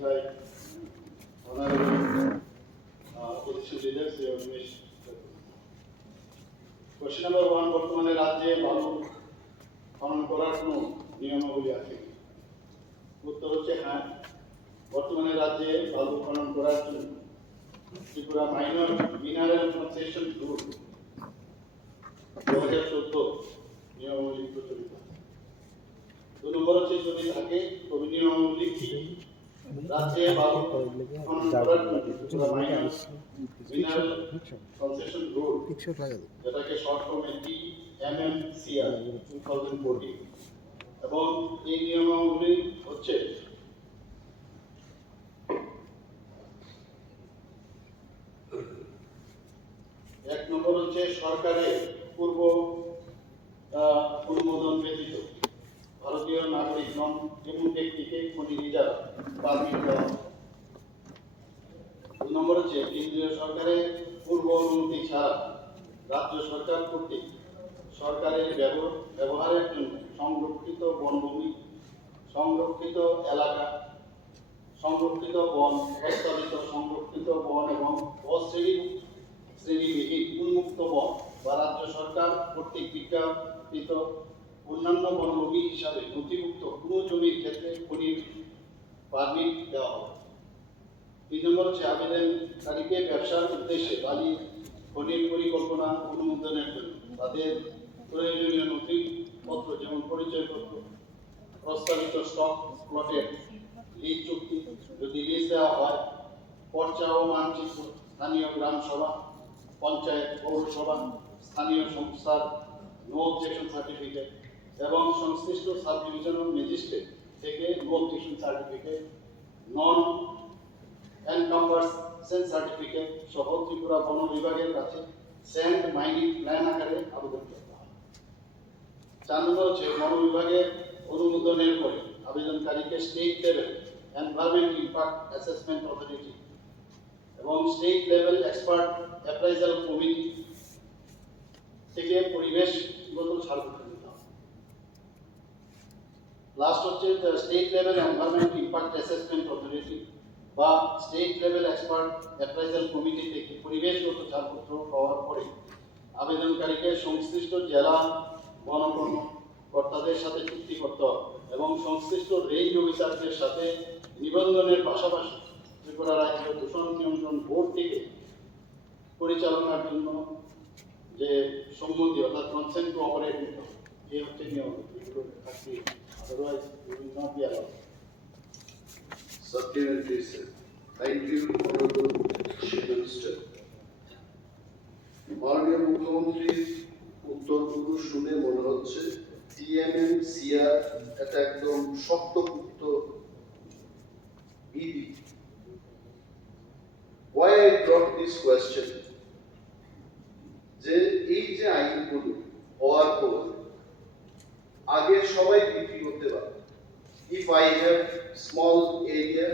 by honorable opposition leaders, Animesh. Question number 1, বর্তমানে রাজ্যে বালু খনন করার কোনো নিয়মাবলী আছে? উত্তর হচ্ছে হ্যাঁ। বর্তমানে রাজ্যে বালু খনন করার জন্য Tripura minor mineral concession rule 2014 নিয়মাবলী প্রচলিত। 2 নম্বর হচ্ছে যদি থাকে তবে নিয়মাবলী কি? রাজ্যে বালু খনন করার জন্য Tripura minor mineral concession rule, যেটাকে শর্ট ফর্মে TMMCR 2014, এবং এই নিয়মাবলী হচ্ছে এক নম্বর হচ্ছে সরকারের পূর্ব অনুমোদন ব্যতীত ভারতীয় নাগরিক নন এমন ব্যক্তিকে খনি রিজার্ভ পারমিট দেওয়া। 2 নম্বর হচ্ছে কেন্দ্রীয় সরকারের পূর্ব অনুমতি ছাড়া রাজ্য সরকার কর্তৃক সরকারের ব্যবহারের জন্য সংরক্ষিত বনভূমি, সংরক্ষিত এলাকা, সংরক্ষিত বন, প্রস্তাবিত সংরক্ষিত বন এবং শ্রেণীবিহীন উন্মুক্ত বন বা রাজ্য সরকার কর্তৃক বিজ্ঞাপিত অন্যান্য বনভূমি হিসাবে নথিভুক্ত কোনো জমির ক্ষেত্রে খনির পারমিট দেওয়া হবে। 3 নম্বর হচ্ছে আবেদনকারীকে ব্যবসার উদ্দেশ্যে বালি খনির পরিকল্পনা অনুমোদনের জন্য তাদের প্রয়োজনীয় নথিপত্র যেমন পরিচয়পত্র, প্রস্তাবিত স্টক প্লটের লিজ চুক্তি যদি লিজ দেওয়া হয়, পর্চা ও মানচিত্র, স্থানীয় গ্রাম সভা, পঞ্চায়েত, পৌরসভা, স্থানীয় সংস্থার নো অবজেকশন সার্টিফিকেট এবং সংশ্লিষ্ট সাব ডিভিশনাল ম্যাজিস্ট্রেট থেকে নো অবজেকশন সার্টিফিকেট, নন এনকাম্বারসেন্স সার্টিফিকেট সহ ত্রিপুরা বন বিভাগের কাছে স্যান্ড মাইনিং প্ল্যান আকারে আবেদন করতে হবে। 4 নম্বর হচ্ছে বন বিভাগের অনুমোদনের পরে আবেদনকারীকে state level environment impact assessment authority এবং state level expert appraisal committee থেকে পরিবেশগত ছাড়পত্র দিতে হবে। লাস্ট হচ্ছে state level environment impact assessment authority বা state level expert appraisal committee থেকে পরিবেশগত ছাড়পত্র পাওয়ার পরে আবেদনকারীকে সংশ্লিষ্ট জেলা বন কর্মকর্তাদের সাথে চুক্তি করতে হবে এবং সংশ্লিষ্ট রেঞ্জ অফিসারদের সাথে নিবন্ধনের পাশাপাশি ত্রিপুরা রাজ্য দূষণ নিয়ন্ত্রণ বোর্ড থেকে পরিচালনার জন্য যে সম্মতি অর্থাৎ কনসেন্ট টু অপারেট নিতে হবে। এই হচ্ছে নিয়ম, এগুলো থাকতে, otherwise we will not be allowed. Supplementary, sir. Thank you, Honorable Chief Minister. মাননীয় মুখ্যমন্ত্রীর উত্তরগুলো শুনে মনে হচ্ছে TMMCR এটা একদম শক্তপোক্ত বিধি। Why I brought this question? যে এই যে আইনগুলো হওয়ার পর আগে সবাই বিক্রি করতে পারে। If I have small area,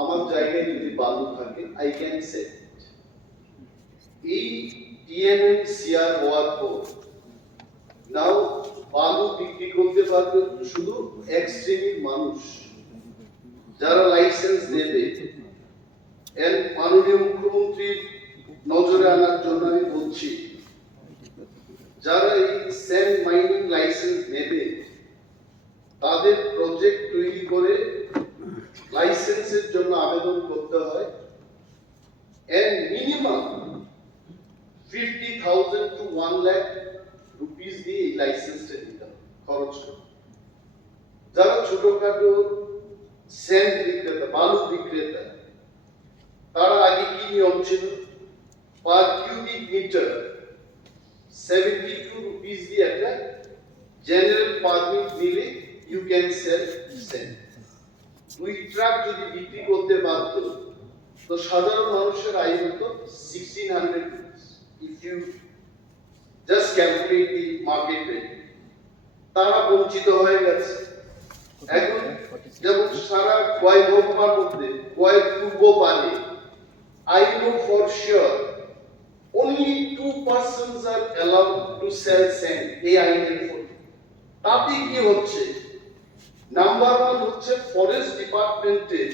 আমার জায়গায় যদি বালু থাকে, I can sell it. এই TMMCR হওয়ার পর now বালু বিক্রি করতে পারবে শুধু এক শ্রেণীর মানুষ যারা লাইসেন্স নেবে। এর মাননীয় মুখ্যমন্ত্রীর নজরে আনার জন্য আমি বলছি, যারা এই স্যান্ড মাইনিং লাইসেন্স নেবে তাদের প্রজেক্ট তৈরি করে লাইসেন্সের জন্য আবেদন করতে হয়, and minimum 50,000 to 1 lakh rupees দিয়ে এই লাইসেন্সটা দিতে হবে খরচ করে। যারা ছোটখাটো স্যান্ড বিক্রেতা, বালু বিক্রেতা, তারা আগে কি নিয়ম ছিল? পার কিউবিক মিটার 72 রুপিস দিয়ে একটা জেনারেল পারমিট নিলে you can sell sand. 2 truck যদি বিক্রি করতে পারত তো সাধারণ মানুষের আয় হতো 1600 rupees if you just calculate the market rate. তারা বঞ্চিত হয়ে গেছে। এখন যেমন সারা কয়ভোগমার মধ্যে কয়েক পূর্ব পারে I know for sure only 2 persons are allowed to sell sand. এই আইনের ফলে তাতে কি হচ্ছে? নাম্বার 1 হচ্ছে ফরেস্ট ডিপার্টমেন্টের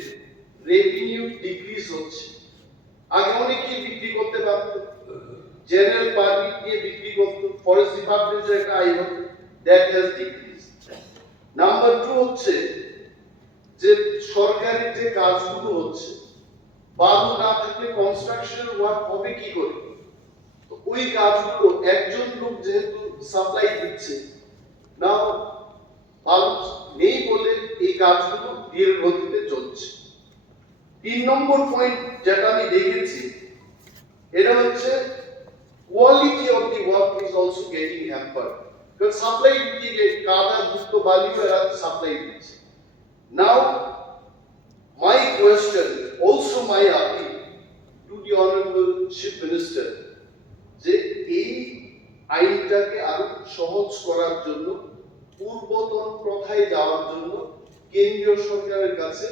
রেভিনিউ ডিক্রিজ হচ্ছে। আগে অনেকেই বিক্রি করতে পারতো, জেনারেল পারমিট নিয়ে বিক্রি করতো, ফরেস্ট ডিপার্টমেন্টের একটা আয় হতো, দ্যাট হ্যাজ ডিক্রিজ। নাম্বার 2 হচ্ছে যে সরকারের যে কাজগুলো হচ্ছে, বালু না থাকলে কনস্ট্রাকশন ওয়ার্ক হবে কি করে? তো ওই কাজগুলো একজন লোক যেহেতু সাপ্লাই দিচ্ছে, না বালু নেই বলে এই কাজগুলো ধীর গতিতে চলছে। 3 নম্বর পয়েন্ট যেটা আমি দেখেছি, এটা হচ্ছে quality of the work is also getting hampered. কারণ সাপ্লাই দিকে কাদা যুক্ত বালি এরা সাপ্লাই দিচ্ছে। নাও my question, also my appeal to the honorable chief minister, যে এই আইনটাকে আরো সহজ করার জন্য, পূর্বতন প্রথায় যাওয়ার জন্য কেন্দ্রীয় সরকারের কাছে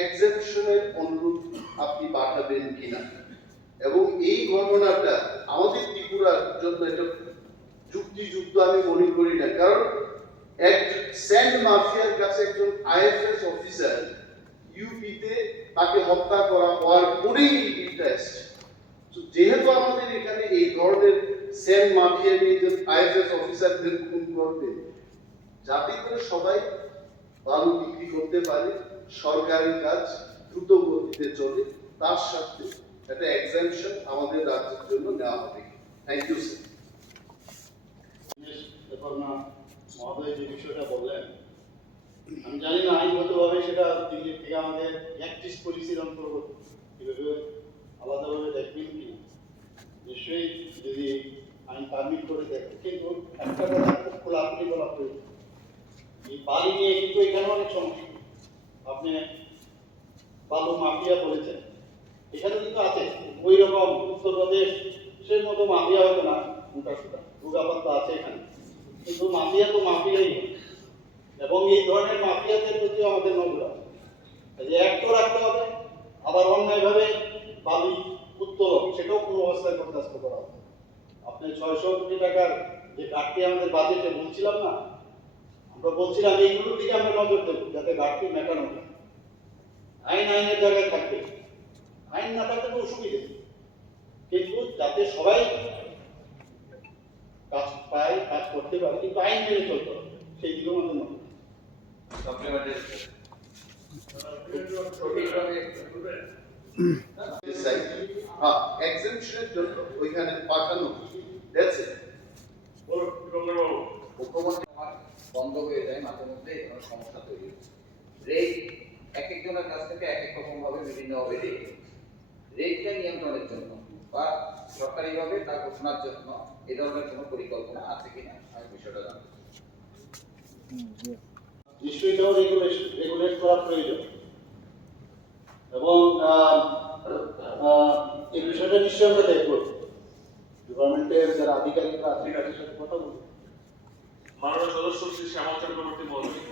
এক্সেপশনের অনুরোধ আপনি পাঠাবেন কিনা। এবং এই ঘটনাটা আমাদের ত্রিপুরার জন্য এটা যুক্তিযুক্ত আমি মনে করি না, কারণ এক স্যান্ড মাফিয়ার কাছে একজন আইএফএস অফিসার ইউপিতে তাকে হত্যা করা হওয়ার পরেই এই বিলটা এসছে। যেহেতু আমাদের এখানে এই ধরনের স্যান্ড মাফিয়া নিয়ে যে আইএফএস অফিসারদের খুন করবে, যাতে করে সবাই বালু বিক্রি করতে পারে, সরকারি কাজ দ্রুত গতিতে চলে, তার সাথে একটা এক্সাম্পশন আমাদের রাজ্যের জন্য নেওয়া হবে। Thank you sir. দেববর্মা মহোদয় যে বিষয়টা বললেন, আমি জানি না আইনগতভাবে সেটা দিল্লি থেকে আমাদের অ্যাক্টিস পলিসির অন্তর্গত, কিভাবে আলাদাভাবে দেখবেন কি নিশ্চয়ই যদি আইন পারমিট করে দেখে। কিন্তু একটা কথা খুব খোলাখুলি বলা প্রয়োজন, এই বালি নিয়ে কিন্তু এখানে অনেক সমস্যা। আপনি বালু মাফিয়া বলেছেন, এখানে কিন্তু আছে ওই রকম উত্তরপ্রদেশের মতো মাফিয়া হতো না, মোটা সোটা দুর্গাপাত্তা আছে এখানে, কিন্তু মাফিয়া তো মাফিয়াই। এবং এই ধরনের মাফিয়াদের প্রতি আমাদের নজর আছে, যে এক তো রাখতে হবে, আবার অন্যায়ভাবে বালি উত্তোলন সেটাও কোনো অবস্থায় বরদাস্ত করা হবে। আপনি 600 কোটি টাকার যে ঘাটতি আমাদের বাজেটে বলছিলাম না, আমরা বলছিলাম এইগুলোর দিকে আমরা নজর দেব যাতে ঘাটতি মেটানো যায়। আইন আইনের জায়গায় থাকবে, আইন না থাকলে তো অসুবিধে, কিন্তু যাতে সবাই কাজ পায়, কাজ করতে পারে, কিন্তু আইন মেনে চলতে হবে, সেই দিকেও আমাদের নজর। এক্সাম্পশনের জন্য ওইখানে পাঠানো, দ্যাটস ইট। মুখ্যমন্ত্রী বন্ধ হয়ে যায়, মাঝে মধ্যে কোনো সমস্যা তৈরি হচ্ছে। রেট এক একজনের কাছ থেকে এক এক রকম ভাবে বিভিন্নভাবে রেটটা নিয়ন্ত্রণের জন্য বা সরকারিভাবে তা ঘোষণার জন্য এই ধরনের কোনো পরিকল্পনা আছে কিনা আমি বিষয়টা জানতে চাই। নিশ্চয়ই এটাও রেগুলেট করা প্রয়োজন, এবং এই বিষয়টা নিশ্চয়ই আমরা দেখব। গভর্নমেন্টের যারা আধিকারিকরা আছে তাদের সাথে কথা বলবো। মাননীয় সদস্য শ্রী শ্যামল চক্রবর্তী মহোদয়।